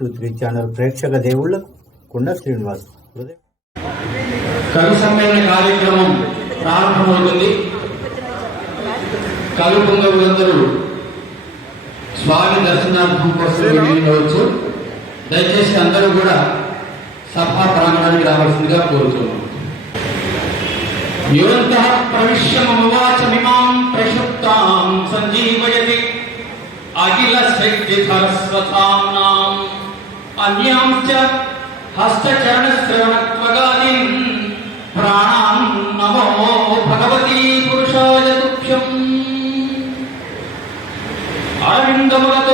Two three channel ప్రేక్షక దేవుళ్ళకు కుండ శ్రీనివాస్ కవి సమ్మేళన కార్యక్రమం ప్రారంభమవుతుంది. కవి పొంగవులందరూ స్వామి దర్శనార్థం కోసం వెళ్ళవచ్చు. దయచేసి అందరూ కూడా సభా ప్రాంగణానికి రావాల్సిందిగా కోరుతున్నాం. నిరంత ప్రవిశ్య ప్రక్షుప్తాం సంజీవయతి అఖిల శక్తి సరస్వతాంనాం అన్యాంశ్చ హస్తచరణ శ్రవణత్వగాదిన్ ప్రాణాం నమో భగవతీ పురుషాయ తుభ్యం అరవిందములతోటి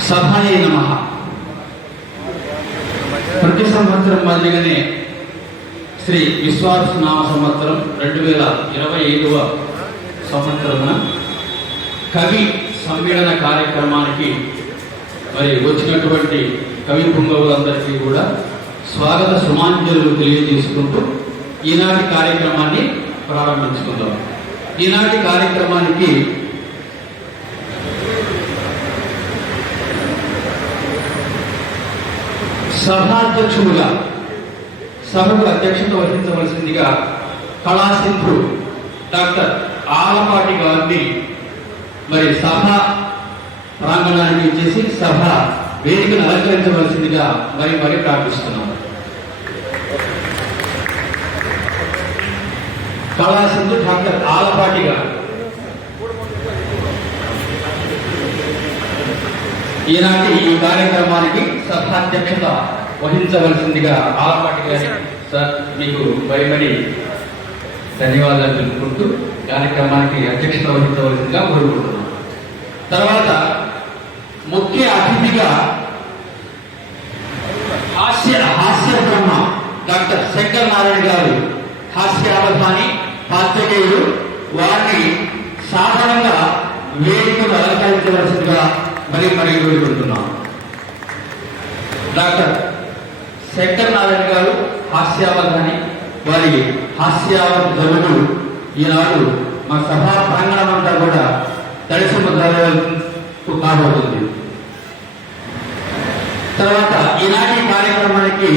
సభాయే నమ. ప్రతి సంవత్సరం మాదిరిగానే శ్రీ విశ్వాస నామ సంవత్సరం రెండు వేల ఇరవై ఐదవ సంవత్సరమున కవి సమ్మేళన కార్యక్రమానికి మరి వచ్చినటువంటి కవి పుంగవులందరికీ కూడా స్వాగత సుమాంజలు తెలియజేసుకుంటూ ఈనాటి కార్యక్రమాన్ని ప్రారంభించుకుందాం. ఈనాటి కార్యక్రమానికి సభాధ్యక్షుడుగా సభకు అధ్యక్షత వహించవలసిందిగా కళాసింధు డాక్టర్ ఆలపాటి గారిని మరి సభ ప్రాంగణానికి ఇచ్చేసి సభ వేదికను అలంకరించవలసిందిగా మరి మరి ప్రార్థిస్తున్నాం. కళాసింధు డాక్టర్ ఆలపాటి గారు. ఈనాటి ఈ కార్యక్రమం సభాధ్యక్షత వహించవలసిందిగా ఆలపాటి గారి సార్ మీకు భయపడి ధన్యవాదాలు తెలుపుకుంటూ కార్యక్రమానికి అధ్యక్షత వహించవలసిందిగా కోరుకుంటున్నాం తర్వాత ముఖ్య అతిథిగా హాస్య హాస్య బ్రహ్మ డాక్టర్ శంకర్ నారాయణ గారు హాస్యావధాని పాత్రికేయులు వారిని సాధారణంగా వేదికను అలంకరించవలసిందిగా మరి మరి వేడుకుంటున్నాం డాక్టర్ శంకర్ నారాయణ గారు హాస్యావధాని. వారి హాస్యావధనుడు ఈనాడు మా సభా ప్రాంగణం అంతా కూడా దర్శనకు కాబోతుంది తర్వాత ఈనాటి కార్యక్రమానికి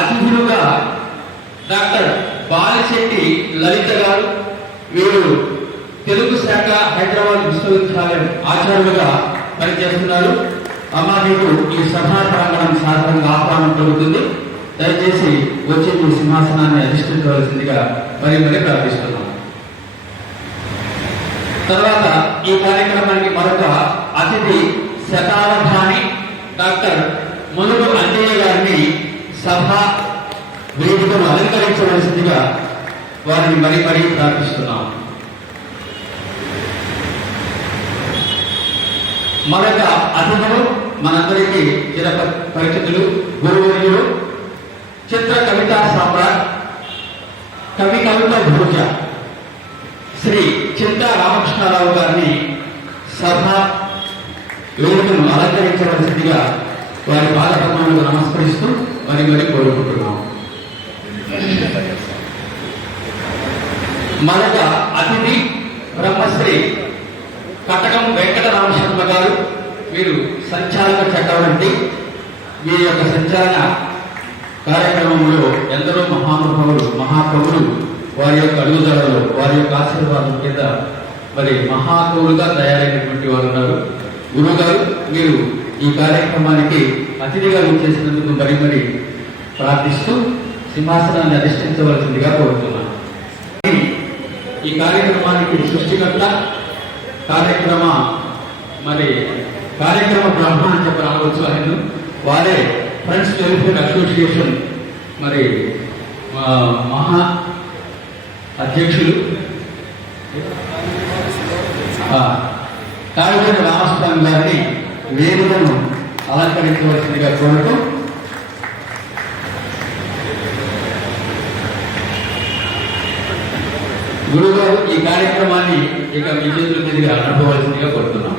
అతిథులుగా డాక్టర్ బాలశెట్టి లలిత గారు వీరు తెలుగు శాఖ హైదరాబాద్ విశ్వవిద్యాలయం ఆచార్యులుగా పనిచేస్తున్నారు. అమ్మ మీకు ఈ సభా ప్రాంగణం సాధారణంగా ఆహ్వానం కలుగుతుంది దయచేసి వచ్చి మీ సింహాసనాన్ని అధిష్ఠించవలసిందిగా మరి మరి ప్రార్థిస్తున్నాం. తర్వాత ఈ కార్యక్రమానికి మరొక అతిథి శతావధాని డాక్టర్ మునుగు అంజయ్య గారిని సభ వేదికను అలంకరించవలసిందిగా వారిని మరి మరీ ప్రార్థిస్తున్నాం. మరొక అతిథులు మనందరికీ చిర పరిచితులు గురువర్యులు. చిత్ర కవితా సమ్రాట్ కవి కవిత భూజ శ్రీ చింతా రామకృష్ణారావు గారిని సభ వేదికను అలంకరించవలసిందిగా వారి పాదపద్మాలకు నమస్కరిస్తూ మరి మరి కోరుకుంటున్నాం. మరొక అతిథి బ్రహ్మశ్రీ కటకం వెంకట రామశర్మ గారు వీరు సంచాలన చక్రవర్తి మీ యొక్క సంచాలన కార్యక్రమంలో ఎందరో మహానుభావులు మహాకవులు వారి యొక్క అడుగుదలలో వారి యొక్క ఆశీర్వాదం కింద మరి మహాకవులుగా తయారైనటువంటి వారు ఉన్నారు. గురువు గారు మీరు ఈ కార్యక్రమానికి అతిథిగా చేసినందుకు మరి మరి ప్రార్థిస్తూ సింహాసనాన్ని అధిష్ఠించవలసిందిగా కోరుతున్నాను. ఈ కార్యక్రమానికి సృష్టికర్త కార్యక్రమ మరి కార్యక్రమ బ్రహ్మ అని చెప్పి రావచ్చు ఆయన వారే ఫ్రెండ్స్ వెల్ఫేర్ అసోసియేషన్ మరి మహా అధ్యక్షులు. ఆ, తాడిపల్లి రామస్వామి గారిని వేదికను అలంకరించవలసిందిగా కోరుతూ గురుగారు ఈ కార్యక్రమాన్ని ఇక మీ చేతుల మీదుగా నడపవలసిందిగా కోరుతున్నాం.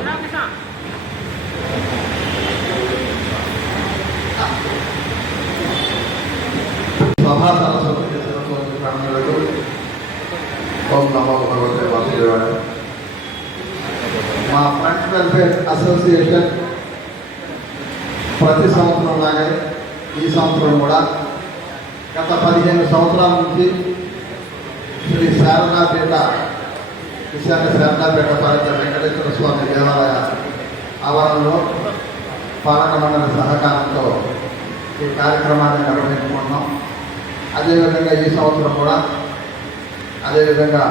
సభా సరస్వతి ప్రాణులకు ఓం నమో భగవతే వాసుదేవాయ మా ఫ్రెండ్స్ వెల్ఫేర్ అసోసియేషన్ ప్రతి సంవత్సరం లాగే ఈ సంవత్సరం కూడా గత పదిహేను సంవత్సరాల నుంచి శ్రీ శారదాపేట విశాఖ శారదాపేట పాలిత వెంకటేశ్వర స్వామి దేవాలయ ఆవరణలో పాలక మండలి సహకారంతో ఈ కార్యక్రమాన్ని నిర్వహించుకుంటున్నాం అదేవిధంగా ఈ సంవత్సరం కూడా అదేవిధంగా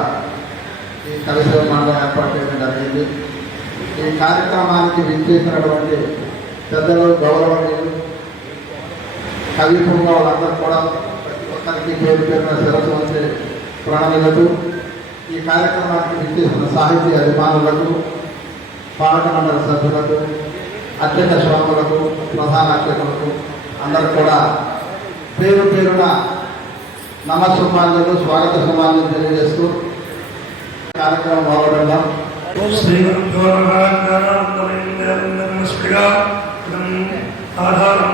ఈ కలిసి మండలం ఏర్పాటు చేయడం జరిగింది. ఈ కార్యక్రమానికి విచ్చేసినటువంటి పెద్దలు గౌరవనీయులు కవి వాళ్ళందరూ కూడా ప్రతి ఒక్కరికి పేరు పేరున శిరస్సు వచ్చే ప్రణాళికలు ఈ కార్యక్రమానికి విచ్చేసిన సాహితీ అభిమానులకు పాలక మండలి సభ్యులకు అత్యక స్వాములకు ప్రధాన అర్చకులకు అందరు కూడా పేరు పేరున నమస్సుమాన్యులు స్వాగత సుమాన్యులు తెలియజేస్తూ కార్యక్రమం బాగుండడం శ్రీగురుభ్యో నమస్పృగా ఇదం ఆధారం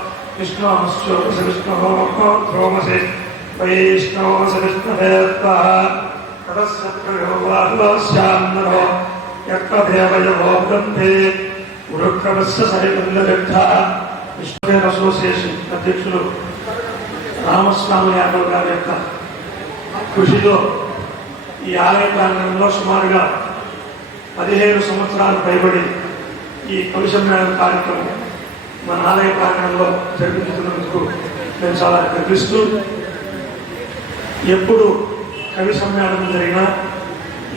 सृष्णोस्तुभ्येस्त्व विष्णोश्चोपसृष्णो ध्रोमसि वैष्णवसृष्णभेत्वः ततस्य प्रयोगालोस्यान्नरो यत्तदेवयवो ब्रह्मे గురుక్రమస్య సరిపల్లగట్ట విష్ణుదేవ్ అసోసియేషన్ అధ్యక్షులు రామస్వామి యాదవ్ గారి యొక్క కృషిలో ఈ ఆలయ ప్రాంగణంలో సుమారుగా పదిహేను సంవత్సరాలు పైబడి ఈ కలుషమేళ కార్యక్రమం మన ఆలయ ప్రాంగణంలో జరిపించుతున్నందుకు నేను చాలా గర్విస్తూ ఎప్పుడు కవి సమ్మేళనం జరిగినా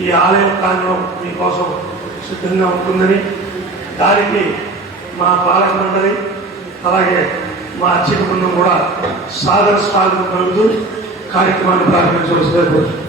ఈ ఆలయ ప్రాంగణం మీకోసం సిద్ధంగా ఉంటుందని దానికి మా పాలక మండలి అలాగే మా అర్చక బృందం కూడా సాదర స్వాగతం కలుగుతూ కార్యక్రమాన్ని ప్రారంభించవలసిందే కోరుతున్నాను.